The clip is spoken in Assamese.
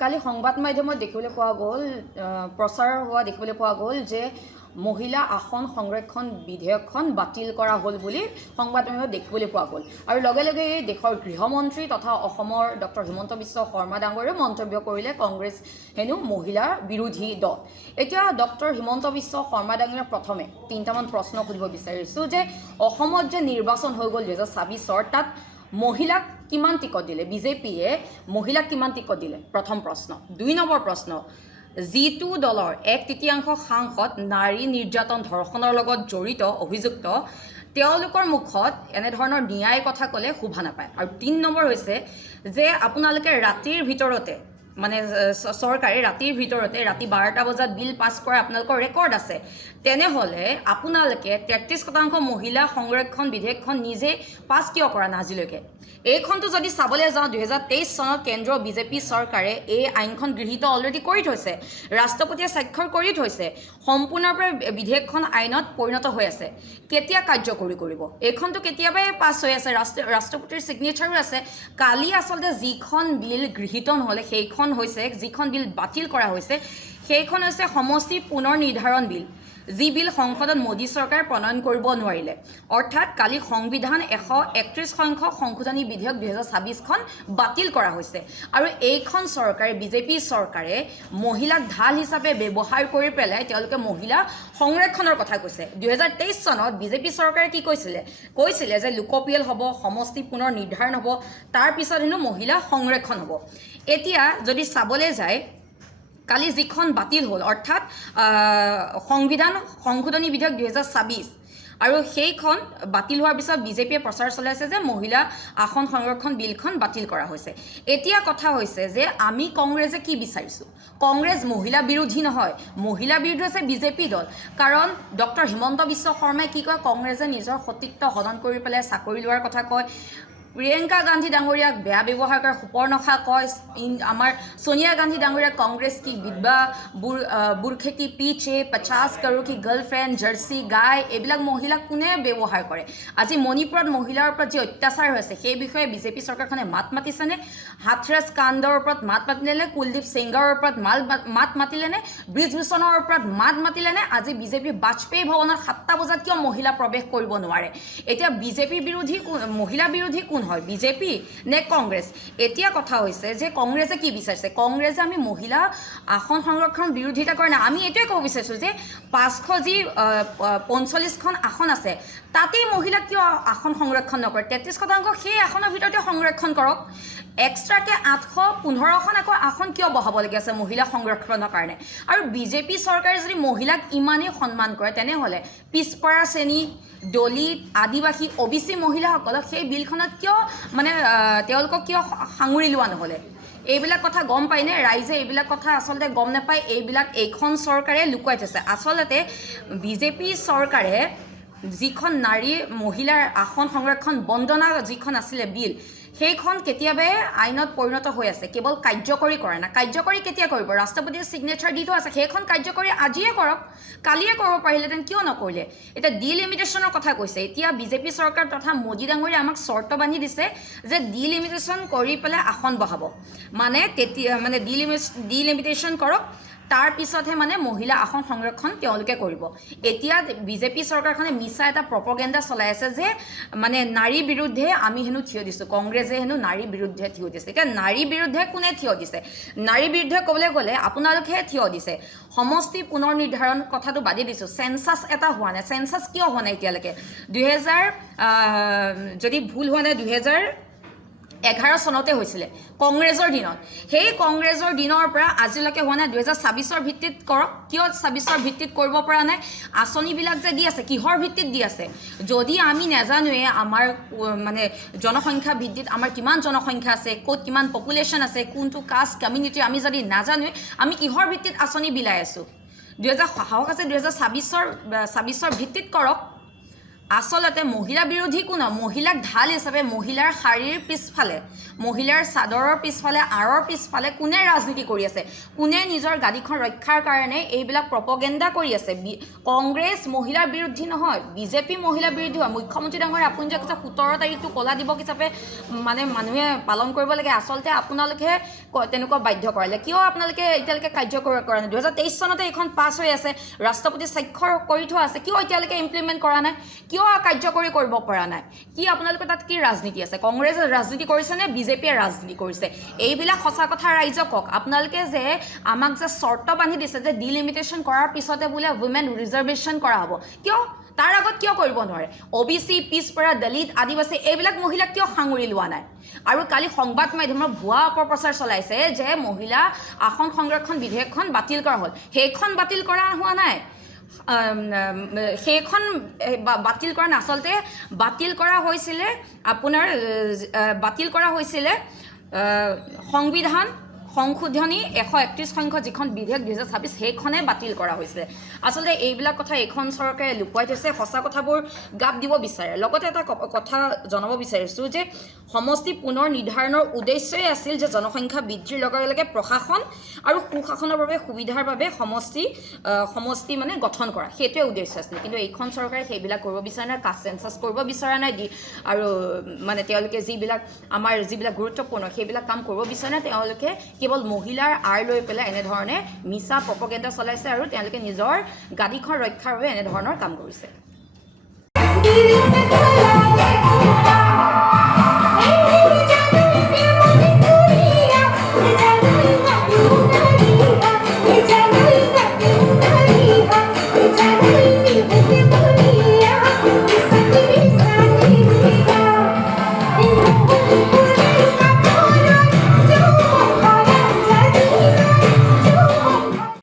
কালি সংবাদ মাধ্যমত দেখিবলৈ পোৱা গ'ল প্ৰচাৰ হোৱা দেখিবলৈ পোৱা গ'ল যে মহিলা আসন সংৰক্ষণ বিধেয়কখন বাতিল কৰা হ'ল বুলি সংবাদ মাধ্যমত দেখিবলৈ পোৱা গ'ল আৰু লগে লগে দেশৰ গৃহমন্ত্ৰী তথা অসমৰ ডক্টৰ হিমন্ত বিশ্ব শৰ্মা ডাঙৰীয়াই মন্তব্য কৰিলে কংগ্ৰেছ হেনো মহিলাৰ বিৰোধী দল। এতিয়া ডক্টৰ হিমন্ত বিশ্ব শৰ্মা ডাঙৰীয়াক প্ৰথমে ৩টামান প্ৰশ্ন সুধিব বিচাৰিছোঁ যে অসমত যে নিৰ্বাচন হৈ গ'ল ২০২৬ তাত মহিলাক কিমান টিকট দিলে, বিজেপিয়ে মহিলাক কিমান টিকট দিলে, প্ৰথম প্ৰশ্ন। ২ নম্বৰ প্ৰশ্ন, যিটো দলৰ ১/৩ সাংসদ নাৰী নিৰ্যাতন ধৰ্ষণৰ লগত জড়িত অভিযুক্ত তেওঁলোকৰ মুখত এনেধৰণৰ ন্যায় কথা ক'লে শোভা নাপায়। আৰু ৩ নম্বৰ হৈছে যে আপোনালোকে ৰাতিৰ ভিতৰতে মানে চৰকাৰে ৰাতিৰ ভিতৰতে ৰাতি ১২টা বজাত বিল পাছ কৰা আপোনালোকৰ ৰেকৰ্ড আছে, তেনেহ'লে আপোনালোকে ৩৩% মহিলা সংৰক্ষণ বিধেয়কখন নিজে পাছ কিয় কৰা নাই আজিলৈকে? এইখনটো যদি চাবলৈ যাওঁ ২০২৩ চনত কেন্দ্ৰীয় বিজেপি চৰকাৰে এই আইনখন গৃহীত অলৰেডি কৰি থৈছে, ৰাষ্ট্ৰপতিয়ে স্বাক্ষৰ কৰি থৈছে, সম্পূৰ্ণৰূপে বিধেয়কখন আইনত পৰিণত হৈ আছে। কেতিয়া কাৰ্যকৰী কৰিব? এইখনটো কেতিয়াবাই পাছ হৈ আছে, ৰাষ্ট্ৰপতিৰ ছিগনেচাৰো আছে। কালি আচলতে যিখন বিল গৃহীত নহ'লে সেইখন হৈছে, যিখন বিল বাতিল কৰা হৈছে সেইখন হৈছে সমষ্টি পুনৰ নিৰ্ধাৰণ বিল, যি বিল সংসদত মোদী চৰকাৰে প্ৰণয়ন কৰিব নোৱাৰিলে। অৰ্থাৎ কালি সংবিধান ১৩১ সংখ্যক সংশোধনী বিধেয়ক ২০২৬খন বাতিল কৰা হৈছে। আৰু এইখন চৰকাৰে বিজেপি চৰকাৰে মহিলাক ঢাল হিচাপে ব্যৱহাৰ কৰি পেলাই তেওঁলোকে মহিলা সংৰক্ষণৰ কথা কৈছে। ২০২৩ চনত বিজেপি চৰকাৰে কি কৈছিলে যে লোকপিয়ল হ'ব, সমষ্টি পুনৰ নিৰ্ধাৰণ হ'ব, তাৰপিছত হেনো মহিলা সংৰক্ষণ হ'ব। এতিয়া যদি চাবলৈ যায় কালি যিখন বাতিল হ'ল অৰ্থাৎ সংবিধান সংশোধনী বিধেয়ক ২০২৬ আৰু সেইখন বাতিল হোৱাৰ পিছত বিজেপিয়ে প্ৰচাৰ চলাইছে যে মহিলা আসন সংৰক্ষণ বিলখন বাতিল কৰা হৈছে। এতিয়া কথা হৈছে যে আমি কংগ্ৰেছে কি বিচাৰিছোঁ? কংগ্ৰেছ মহিলা বিৰোধী নহয়, মহিলা বিৰোধী হৈছে বিজেপি দল। কাৰণ ডক্টৰ হিমন্ত বিশ্ব শৰ্মাই কি কয়, কংগ্ৰেছে নিজৰ সতীত্ব হনন কৰি পেলাই চাকৰি লোৱাৰ কথা কয়, প্ৰিয়ংকা গান্ধী ডাঙৰীয়াক বেয়া ব্যৱহাৰ কৰে, সুপৰ্ণখা কয়, আমাৰ সোনিয়া গান্ধী ডাঙৰীয়াক কংগ্ৰেছ কি বিধৱা বুৰ্খে কি পিছে 50 কৰোৰ কি গাৰ্লফ্ৰেণ্ড, জাৰ্চি গাই, এইবিলাক মহিলাক কোনে ব্যৱহাৰ কৰে? আজি মণিপুৰত মহিলাৰ ওপৰত যি অত্যাচাৰ হৈছে সেই বিষয়ে বিজেপি চৰকাৰখনে মাত মাতিছেনে? হাথৰাজ কাণ্ডৰ ওপৰত মাত মাতিলেনে? কুলদীপ সেংগাৰৰ ওপৰত মাত মাতিলেনে? ব্ৰিজভূষণৰ ওপৰত মাত মাতিলেনে? আজি বিজেপি বাজপেয়ী ভৱনত 7টা বজাত কিয় মহিলা প্ৰৱেশ কৰিব নোৱাৰে? এতিয়া বিজেপি বিৰোধী মহিলা বিৰোধী কোন হয়, বিজেপি নে কংগ্ৰেছ? এতিয়া কথা হৈছে যে কংগ্ৰেছে কি বিচাৰিছে? কংগ্ৰেছে আমি মহিলা আসন সংৰক্ষণ বিৰোধিতা কৰে নাই, আমি এইটোৱে ক'ব বিচাৰিছোঁ যে 500 যি 45খন আসন আছে তাতেই মহিলাক কিয় আসন সংৰক্ষণ নকৰে? 33% সেই আসনৰ ভিতৰতে সংৰক্ষণ কৰক। এক্সট্ৰাকৈ 815খন আকৌ আসন কিয় বঢ়াবলগীয়া আছে মহিলা সংৰক্ষণৰ কাৰণে? আৰু বিজেপি চৰকাৰে যদি মহিলাক ইমানেই সন্মান কৰে তেনেহ'লে পিছপৰা শ্ৰেণী, দলিত, আদিবাসী, OBC মহিলাসকলক সেই বিলখনত কিয় তেওঁলোকক কিয় সাঙুৰি লোৱা নহ'লে? এইবিলাক কথা গম পায়নে ৰাইজে? এইবিলাক কথা আচলতে গম নাপায়, এইখন চৰকাৰে লুকুৱাই থৈছে। আচলতে বিজেপি চৰকাৰে যিখন মহিলাৰ আসন সংৰক্ষণ বন্দনা যিখন আছিলে বিল, সেইখন কেতিয়াবাই আইনত পৰিণত হৈ আছে, কেৱল কাৰ্যকৰী কৰা নাই। কাৰ্যকৰী কেতিয়া কৰিব? ৰাষ্ট্ৰপতিয়ে ছিগনেচাৰ দি থোৱা আছে, সেইখন কাৰ্যকৰী আজিয়ে কৰক, কালিয়ে কৰিব পাৰিলেহেঁতেন, কিয় নকৰিলে? এতিয়া ডিলিমিটেশ্যনৰ কথা কৈছে। এতিয়া বিজেপি চৰকাৰ তথা মোদী ডাঙৰীয়াই আমাক চৰ্ত বান্ধি দিছে যে ডিলিমিটেশ্যন কৰি পেলাই আসন বঢ়াব, তেতিয়া ডিলিমিটেশ্যন কৰক, তাৰপিছতহে মহিলা আসন সংৰক্ষণ তেওঁলোকে কৰিব। এতিয়া বিজেপি চৰকাৰখনে মিছা এটা প্ৰপগেণ্ডা চলাই আছে যে নাৰী বিৰুদ্ধে আমি হেনো থিয় দিছোঁ, কংগ্ৰেছে হেনো নাৰী বিৰুদ্ধে থিয় দিছে। এতিয়া নাৰী বিৰুদ্ধে কোনে থিয় দিছে? নাৰী বিৰুদ্ধে ক'বলৈ গ'লে আপোনালোকেহে থিয় দিছে। সমষ্টি পুনৰ নিৰ্ধাৰণ কথাটো বাদে দিছোঁ, চেঞ্চাছ এটা হোৱা নাই। চেঞ্চাছ কিয় হোৱা নাই এতিয়ালৈকে? যদি ভুল হোৱা নাই 2011 চনতে হৈছিলে কংগ্ৰেছৰ দিনত। সেই কংগ্ৰেছৰ দিনৰ পৰা আজিলৈকে হোৱা নাই। 2026ৰ ভিত্তিত কৰক। কিয় 26ৰ ভিত্তিত কৰিব পৰা নাই? আঁচনিবিলাক যে দি আছে কিহৰ ভিত্তিত দি আছে? যদি আমি নাজানোৱে আমাৰ জনসংখ্যা ভিত্তিত আমাৰ কিমান জনসংখ্যা আছে, ক'ত কিমান পপুলেশ্যন আছে, কোনটো কাষ্ট কমিউনিটি আমি যদি নাজানোৱে আমি কিহৰ ভিত্তিত আঁচনি বিলাই আছোঁ? সাহস আছে 2026ৰ ভিত্তিত কৰক। আচলতে মহিলা বিৰোধী কোনো মহিলাক ঢাল হিচাপে মহিলাৰ শাৰীৰ পিছফালে মহিলাৰ চাদৰৰ পিছফালে আঁৰৰ পিছফালে কোনে ৰাজনীতি কৰি আছে কোনে নিজৰ গাদীখন ৰক্ষাৰ কাৰণে এইবিলাক প্ৰপগেণ্ডা কৰি আছে কংগ্ৰেছ মহিলাৰ বিৰোধী নহয় বিজেপি মহিলা বিৰোধী হয় মুখ্যমন্ত্ৰী ডাঙৰীয়া আপুনি যে কৈছে 17 তাৰিখটো কলা দিৱস হিচাপে মানে মানুহে পালন কৰিব লাগে আচলতে আপোনালোকে তেনেকুৱা বাধ্য কৰালে কিয় আপোনালোকে এতিয়ালৈকে কাৰ্যকৰী কৰা নাই 2023 চনতে এইখন পাছ হৈ আছে ৰাষ্ট্ৰপতি স্বাক্ষৰ কৰি থোৱা আছে কিয় এতিয়ালৈকে ইমপ্লিমেণ্ট কৰা নাই কিয় কাৰ্যকৰী কৰিব পৰা নাই কি আপোনালোকৰ তাত কি ৰাজনীতি আছে কংগ্ৰেছে ৰাজনীতি কৰিছে নে বিজেপিয়ে ৰাজনীতি কৰিছে এইবিলাক সঁচা কথা ৰাইজক কওক আপোনালোকে যে আমাক যে চৰ্ত বান্ধি দিছে যে ডিলিমিটেশ্যন কৰাৰ পিছতে বোলে উইমেন ৰিজাৰ্ভেশ্যন কৰা হ'ব কিয় তাৰ আগত কিয় কৰিব নোৱাৰে ওবিসি পিছপৰা দলিত আদিবাসী এইবিলাক মহিলাক কিয় সাঙুৰি লোৱা নাই আৰু কালি সংবাদ মাধ্যমৰ ভুৱা অপপ্ৰচাৰ চলাইছে যে মহিলা আসন সংৰক্ষণ বিধেয়কখন বাতিল কৰা হ'ল সেইখন বাতিল কৰা হোৱা নাই সেইখন বাতিল কৰা আচলতে বাতিল কৰা হৈছিলে আপোনাৰ বাতিল কৰা হৈছিলে সংবিধান সংশোধনী 131 সংখ্যক যিখন বিধেয়ক 2026 সেইখনে বাতিল কৰা হৈছিলে আচলতে এইবিলাক কথা এইখন চৰকাৰে লুকুৱাই থৈছে সঁচা কথাবোৰ গাপ দিব বিচাৰে লগতে এটা কথা জনাব বিচাৰিছোঁ যে সমষ্টি পুনৰ নিৰ্ধাৰণৰ উদ্দেশ্যই আছিল যে জনসংখ্যা বৃদ্ধিৰ লগে লগে প্ৰশাসন আৰু সুশাসনৰ বাবে সুবিধাৰ বাবে সমষ্টি মানে গঠন কৰা সেইটোৱে উদ্দেশ্য আছিল কিন্তু এইখন চৰকাৰে সেইবিলাক কৰিব বিচৰা নাই কাষ্ট চেঞ্চাছ কৰিব বিচৰা নাই আৰু মানে তেওঁলোকে আমাৰ যিবিলাক গুৰুত্বপূৰ্ণ সেইবিলাক কাম কৰিব বিচৰা নাই তেওঁলোকে কেৱল মহিলাৰ আৰ লৈ পেলাই এনেধৰণে মিছা প্ৰপগেণ্ডা চলাইছে আৰু তেওঁলোকে নিজৰ গাদীখন ৰক্ষাৰ বাবে এনেধৰণৰ কাম কৰিছে